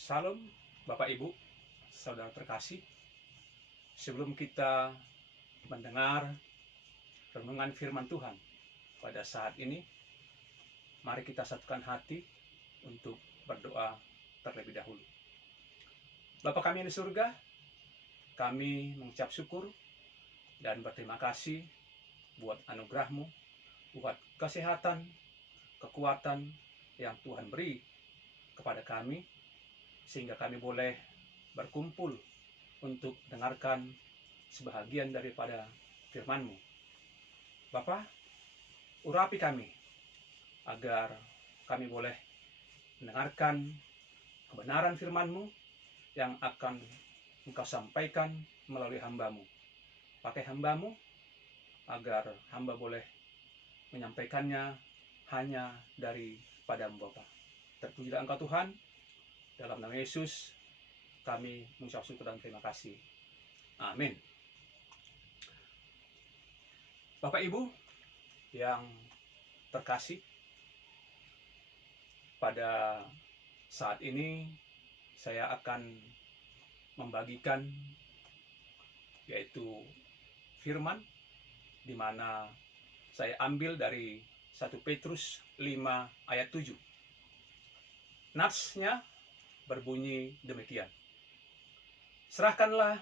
Salam Bapak Ibu, saudara terkasih. Sebelum kita mendengar renungan firman Tuhan pada saat ini, mari kita satukan hati untuk berdoa terlebih dahulu. Bapa kami di surga, kami mengucap syukur dan berterima kasih buat anugerah-Mu, buat kesehatan, kekuatan yang Tuhan beri kepada kami, sehingga kami boleh berkumpul untuk dengarkan sebahagian daripada firman-Mu. Bapa, urapi kami agar kami boleh mendengarkan kebenaran firman-Mu yang akan Engkau sampaikan melalui hamba-Mu. Pakai hamba-Mu agar hamba boleh menyampaikannya hanya daripada-Mu, Bapa. Terpujilah Engkau Tuhan. Dalam nama Yesus kami mengucap syukur dan terima kasih. Amin. Bapak Ibu yang terkasih, pada saat ini saya akan membagikan yaitu firman di mana saya ambil dari 1 Petrus 5 ayat 7. Natsnya berbunyi demikian. Serahkanlah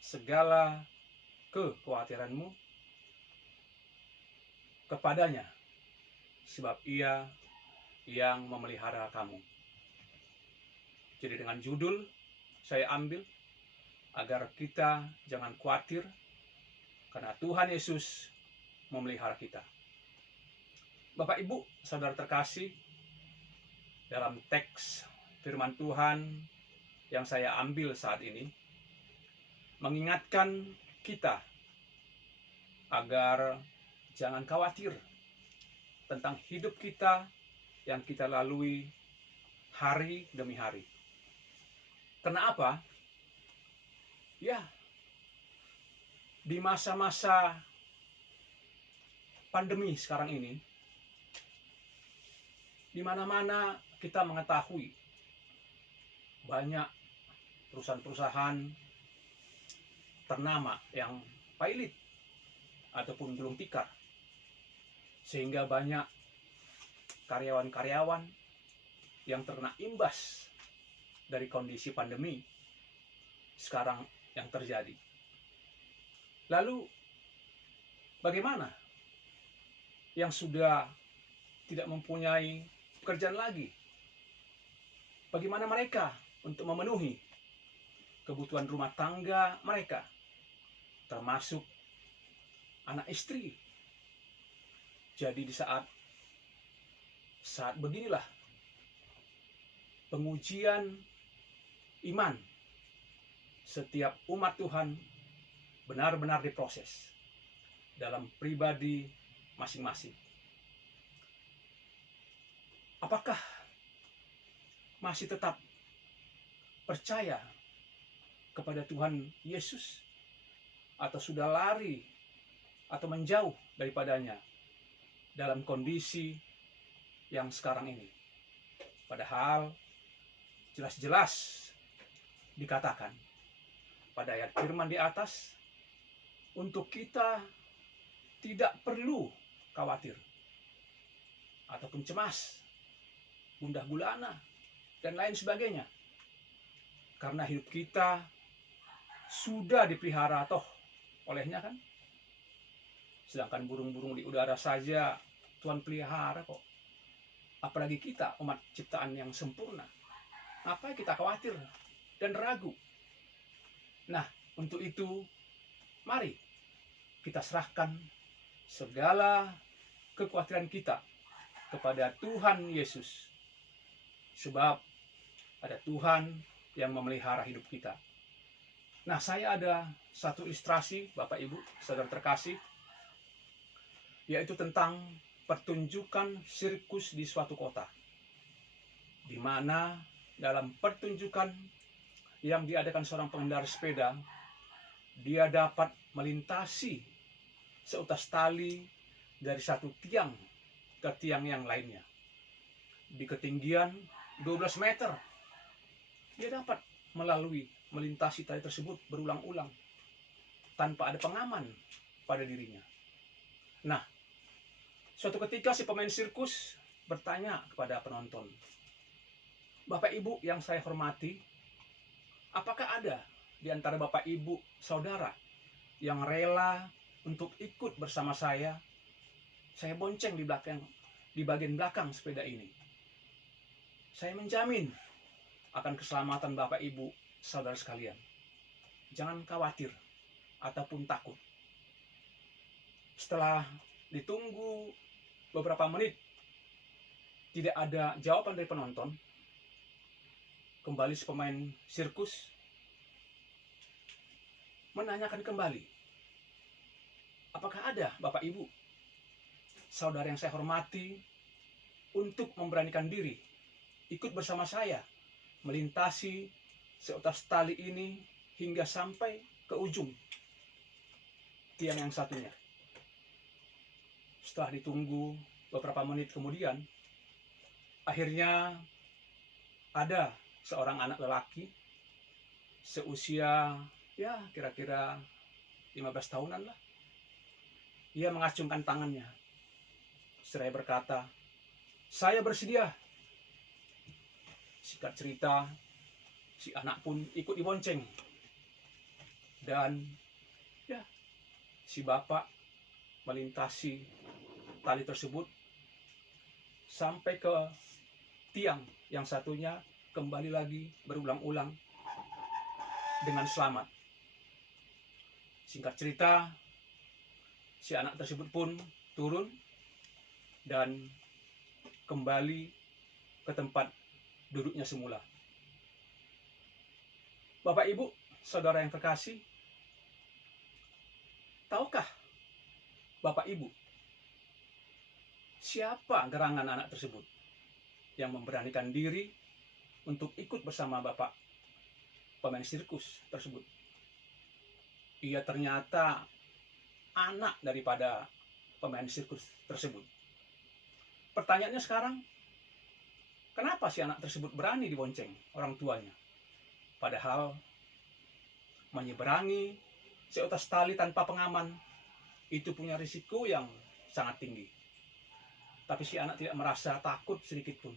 segala kekhawatiranmu kepadanya, sebab Ia yang memelihara kamu. Jadi dengan judul saya ambil agar kita jangan khawatir, karena Tuhan Yesus memelihara kita. Bapak Ibu, saudara terkasih, dalam teks firman Tuhan yang saya ambil saat ini mengingatkan kita agar jangan khawatir tentang hidup kita yang kita lalui hari demi hari. Kenapa? Ya, di masa-masa pandemi sekarang ini, di mana-mana kita mengetahui banyak perusahaan-perusahaan ternama yang pailit ataupun gulung tikar, sehingga banyak karyawan-karyawan yang terkena imbas dari kondisi pandemi sekarang yang terjadi. Lalu bagaimana yang sudah tidak mempunyai pekerjaan lagi? Bagaimana mereka untuk memenuhi kebutuhan rumah tangga mereka, termasuk anak istri? Jadi di saat beginilah pengujian iman setiap umat Tuhan benar-benar diproses dalam pribadi masing-masing. Apakah masih tetap percaya kepada Tuhan Yesus, atau sudah lari atau menjauh daripadanya dalam kondisi yang sekarang ini? Padahal jelas-jelas dikatakan pada ayat firman di atas, untuk kita tidak perlu khawatir ataupun cemas, gundah gulana, dan lain sebagainya, karena hidup kita sudah dipelihara toh olehnya, kan? Sedangkan burung-burung di udara saja Tuhan pelihara kok, apalagi kita umat ciptaan yang sempurna. Apa kita khawatir dan ragu? Nah, untuk itu mari kita serahkan segala kekhawatiran kita kepada Tuhan Yesus, sebab ada Tuhan yang memelihara hidup kita. Nah, saya ada satu ilustrasi, Bapak Ibu, saudara terkasih, yaitu tentang pertunjukan sirkus di suatu kota, di mana dalam pertunjukan yang diadakan seorang pengendara sepeda, dia dapat melintasi seutas tali dari satu tiang ke tiang yang lainnya di ketinggian 12 meter. dia dapat melintasi tali tersebut berulang-ulang tanpa ada pengaman pada dirinya. Nah, suatu ketika si pemain sirkus bertanya kepada penonton, "Bapak Ibu yang saya hormati, apakah ada di antara Bapak Ibu saudara yang rela untuk ikut bersama saya bonceng di bagian belakang sepeda ini. Saya menjamin akan keselamatan Bapak Ibu saudara sekalian. Jangan khawatir ataupun takut." Setelah ditunggu beberapa menit, tidak ada jawaban dari penonton. Kembali si pemain sirkus menanyakan kembali, "Apakah ada Bapak Ibu saudara yang saya hormati untuk memberanikan diri ikut bersama saya melintasi seutas tali ini hingga sampai ke ujung tiang yang satunya?" Setelah ditunggu beberapa menit kemudian, akhirnya ada seorang anak lelaki seusia ya kira-kira 15 tahunan lah. Ia mengacungkan tangannya seraya berkata, "Saya bersedia." Singkat cerita, si anak pun ikut dibonceng. Dan ya, si bapak melintasi tali tersebut sampai ke tiang yang satunya, kembali lagi berulang-ulang dengan selamat. Singkat cerita, si anak tersebut pun turun dan kembali ke tempat duduknya semula. Bapak Ibu, saudara yang terkasih, tahukah Bapak Ibu siapa gerangan anak tersebut yang memberanikan diri untuk ikut bersama bapak pemain sirkus tersebut? Ia ternyata anak daripada pemain sirkus tersebut. Pertanyaannya sekarang, kenapa si anak tersebut berani dibonceng orang tuanya? Padahal menyeberangi seutas tali tanpa pengaman itu punya risiko yang sangat tinggi. Tapi si anak tidak merasa takut sedikit pun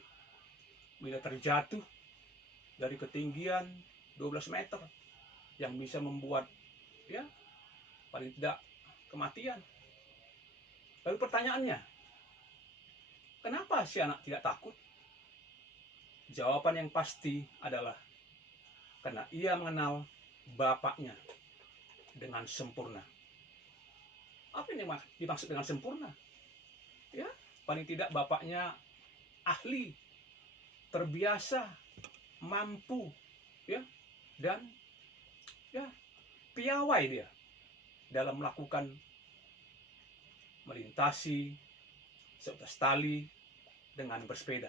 bila terjatuh dari ketinggian 12 meter yang bisa membuat ya paling tidak kematian. Lalu pertanyaannya, kenapa si anak tidak takut? Jawaban yang pasti adalah karena ia mengenal bapaknya dengan sempurna. Apa yang dimaksud dengan sempurna? Ya, paling tidak bapaknya ahli, terbiasa, mampu, ya, dan ya piawai dia dalam melakukan melintasi seutas tali dengan bersepeda,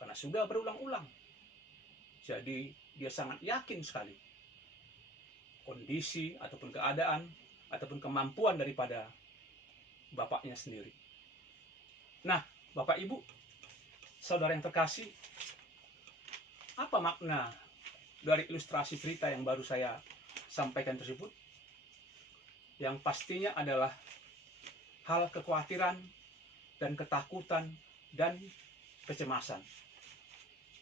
karena sudah berulang-ulang. Jadi dia sangat yakin sekali kondisi ataupun keadaan ataupun kemampuan daripada bapaknya sendiri. Nah, Bapak Ibu, saudara yang terkasih, apa makna dari ilustrasi cerita yang baru saya sampaikan tersebut? Yang pastinya adalah hal kekhawatiran dan ketakutan dan kecemasan,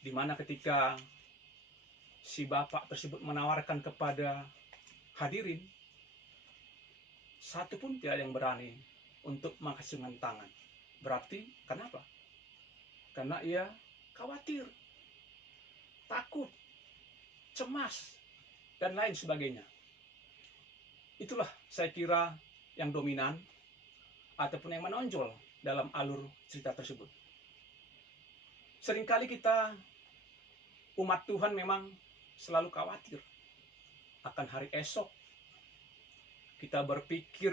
di mana ketika si bapak tersebut menawarkan kepada hadirin, satu pun tidak ada yang berani untuk mengacungkan tangan. Berarti kenapa? Karena ia khawatir, takut, cemas, dan lain sebagainya. Itulah saya kira yang dominan ataupun yang menonjol dalam alur cerita tersebut. Seringkali kita, umat Tuhan, memang selalu khawatir akan hari esok. Kita berpikir,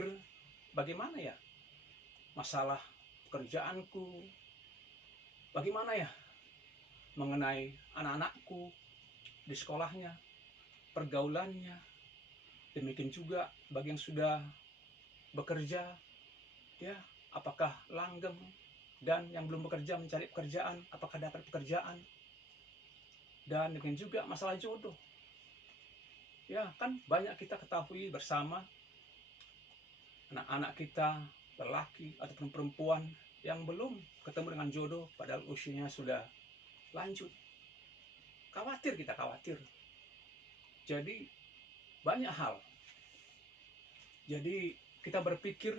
bagaimana ya masalah pekerjaanku, bagaimana ya mengenai anak-anakku di sekolahnya, pergaulannya. Demikian juga bagi yang sudah bekerja, ya, apakah langgeng, dan yang belum bekerja mencari pekerjaan, apakah dapat pekerjaan. dan demikian juga masalah jodoh. Ya, kan banyak kita ketahui bersama anak-anak kita, lelaki ataupun perempuan yang belum ketemu dengan jodoh padahal usianya sudah lanjut. Khawatir kita, khawatir. Jadi banyak hal. Jadi kita berpikir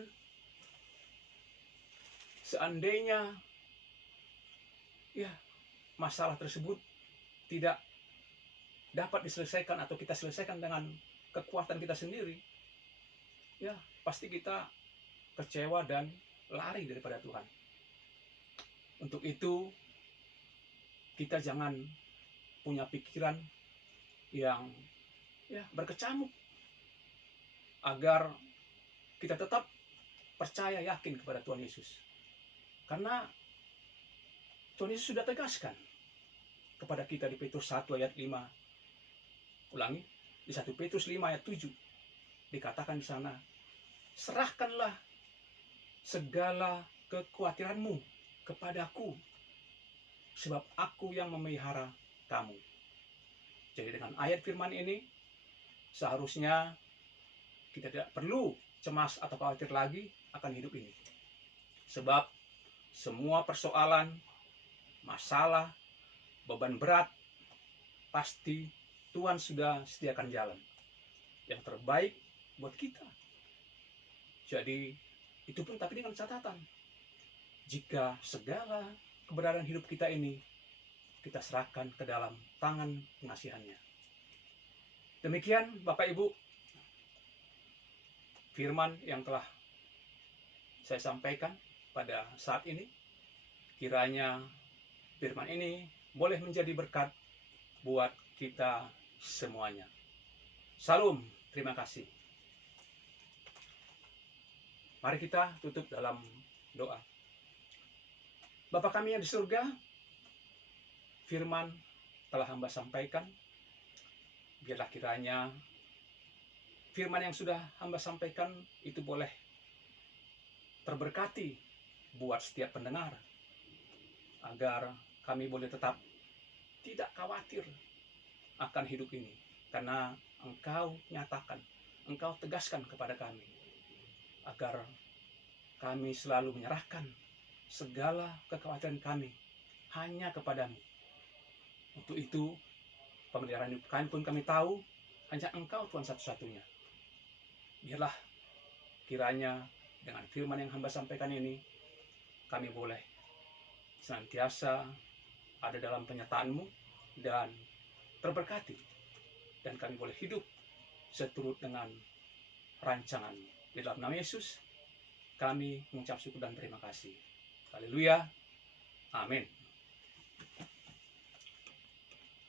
seandainya ya masalah tersebut tidak dapat diselesaikan atau kita selesaikan dengan kekuatan kita sendiri, ya pasti kita kecewa dan lari daripada Tuhan. Untuk itu kita jangan punya pikiran yang ya berkecamuk, agar kita tetap percaya yakin kepada Tuhan Yesus. Karena Tuhan Yesus sudah tegaskan kepada kita di Petrus 1 ayat 5. Ulangi, di 1 Petrus 5 ayat 7 dikatakan di sana, serahkanlah segala kekhawatiranmu kepadaku, sebab aku yang memelihara kamu. Jadi dengan ayat firman ini, seharusnya kita tidak perlu cemas atau khawatir lagi akan hidup ini. Sebab semua persoalan, masalah, beban berat, pasti Tuhan sudah sediakan jalan yang terbaik buat kita. Jadi itu pun tapi dengan catatan, jika segala keberadaan hidup kita ini kita serahkan ke dalam tangan pengasihannya. Demikian Bapak Ibu, firman yang telah saya sampaikan pada saat ini. Kiranya firman ini boleh menjadi berkat buat kita semuanya. Salam, terima kasih. Mari kita tutup dalam doa. Bapa kami yang di surga, firman telah hamba sampaikan. Biarlah kiranya firman yang sudah hamba sampaikan itu boleh terberkati buat setiap pendengar, agar kami boleh tetap tidak khawatir akan hidup ini, karena Engkau nyatakan, Engkau tegaskan kepada kami, agar kami selalu menyerahkan segala kekhawatiran kami hanya kepadamu. Untuk itu, pemeliharaan hidup kami pun kami tahu hanya Engkau Tuhan satu-satunya. Biarlah kiranya dengan firman yang hamba sampaikan ini, kami boleh senantiasa ada dalam penyertaan-Mu dan terberkati, dan kami boleh hidup seturut dengan rancangan-Mu. Di dalam nama Yesus kami mengucap syukur dan terima kasih. Haleluya. Amin.